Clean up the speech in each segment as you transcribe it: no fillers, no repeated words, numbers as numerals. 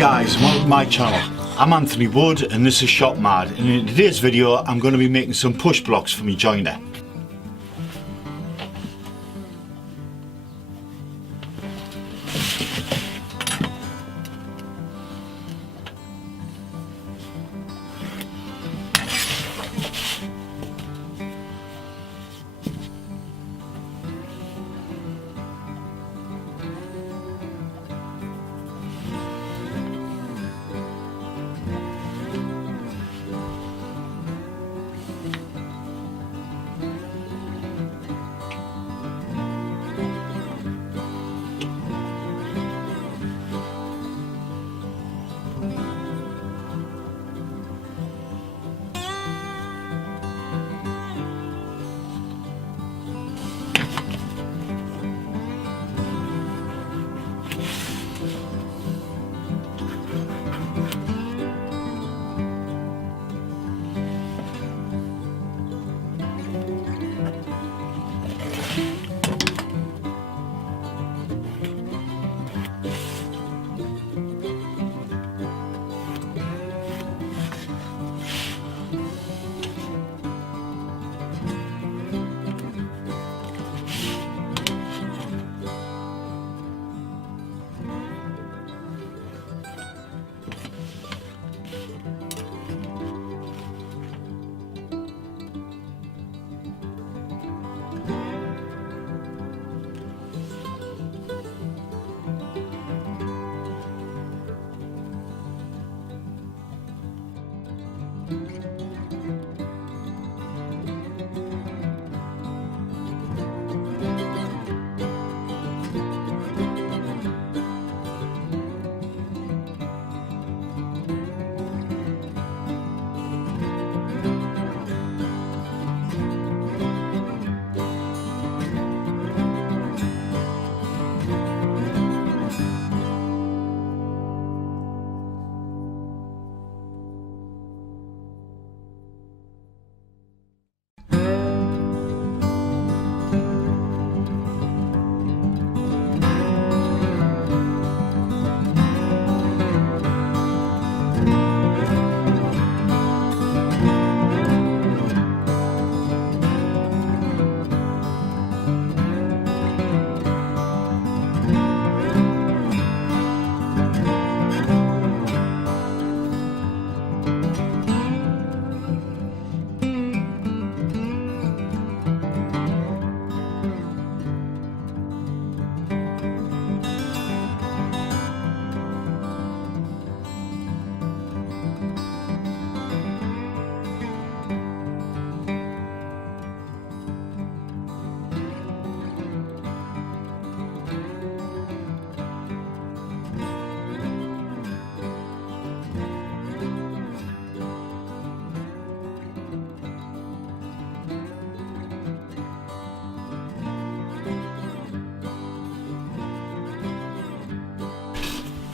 guys, welcome to my channel. I'm Anthony Wood and this is Shop Mad, and in today's video I'm going to be making some push blocks for my joiner.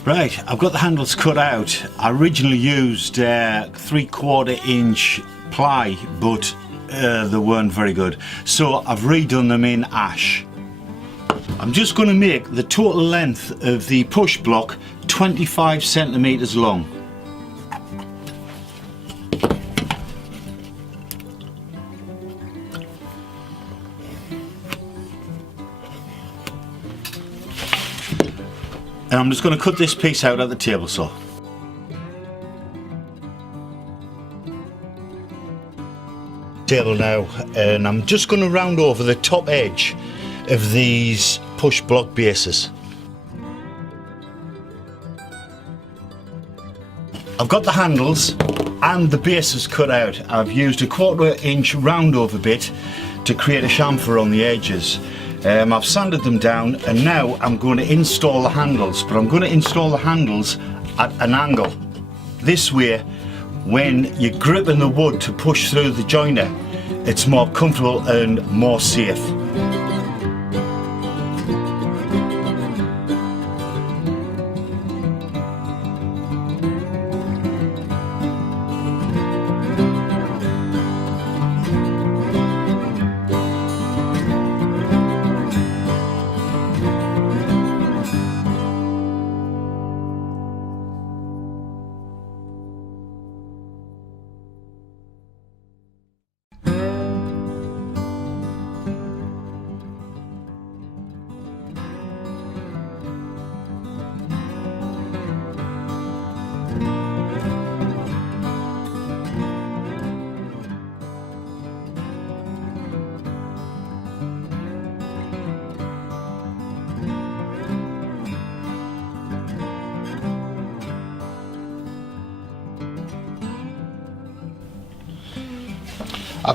Right, I've got the handles cut out. I originally used 3/4 inch ply, but they weren't very good. So I've redone them in ash. I'm just going to make the total length of the push block 25 centimeters long. And I'm just going to cut this piece out at the table saw. Table now, and I'm just going to round over the top edge of these push block bases. I've got the handles and the bases cut out. I've used a 1/4 inch round over bit to create a chamfer on the edges. I've sanded them down, and now I'm going to install the handles, but I'm going to install the handles at an angle. This way, when you're gripping the wood to push through the joiner, it's more comfortable and more safe.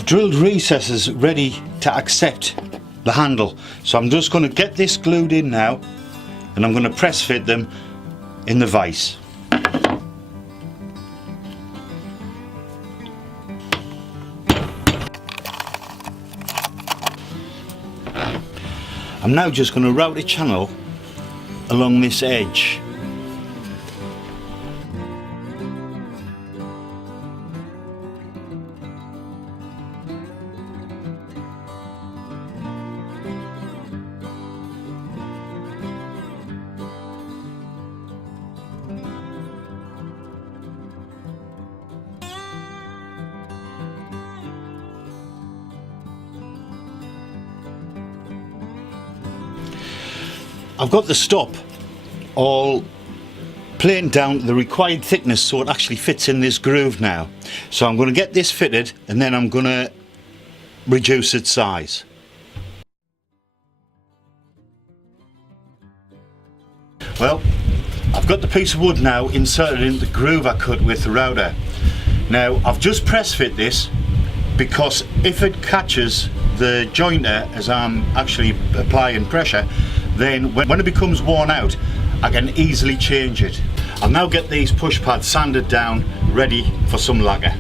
I've drilled recesses ready to accept the handle, so I'm just going to get this glued in now, and I'm going to press fit them in the vise. I'm now just going to route a channel along this edge. I've got the stop all planed down to the required thickness so it actually fits in this groove now. So I'm going to get this fitted and then I'm going to reduce its size. Well, I've got the piece of wood now inserted into the groove I cut with the router. Now I've just press fit this because if it catches the jointer as I'm actually applying pressure, then when it becomes worn out, I can easily change it. I'll now get these push pads sanded down, ready for some lacquer.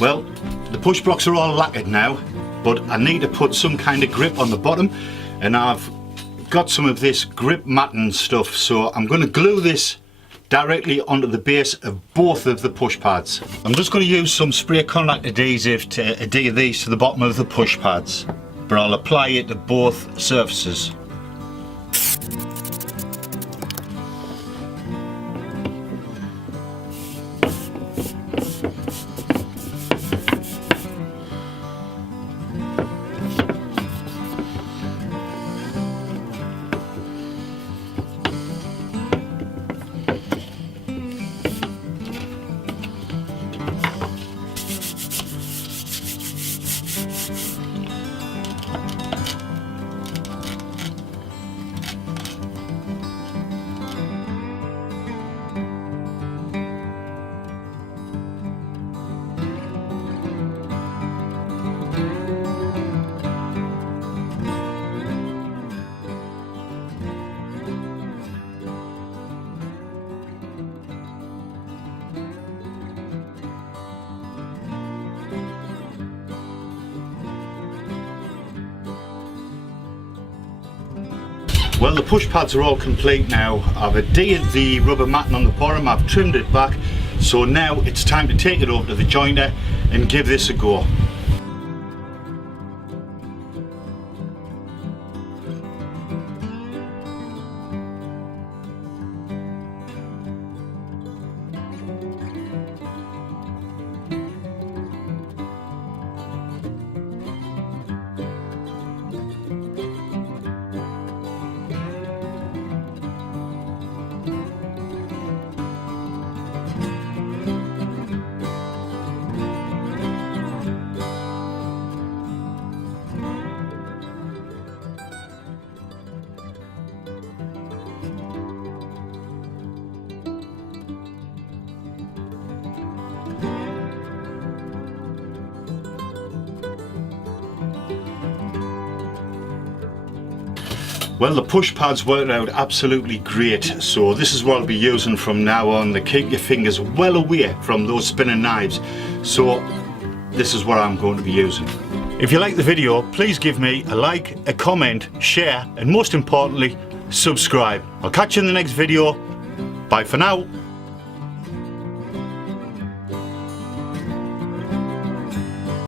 Well, the push blocks are all lacquered now, but I need to put some kind of grip on the bottom, and I've got some of this grip matting stuff, so I'm going to glue this directly onto the base of both of the push pads. I'm just going to use some spray contact adhesive to adhere these to the bottom of the push pads, but I'll apply it to both surfaces. Well, the push pads are all complete now. I've adhered the rubber matting on the bottom, I've trimmed it back, so now it's time to take it over to the jointer and give this a go. Well, the push pads worked out absolutely great, so this is what I'll be using from now on to keep your fingers well away from those spinning knives. So this is what I'm going to be using. If you like the video, please give me a like, a comment, share, and most importantly, subscribe. I'll catch you in the next video. Bye for now.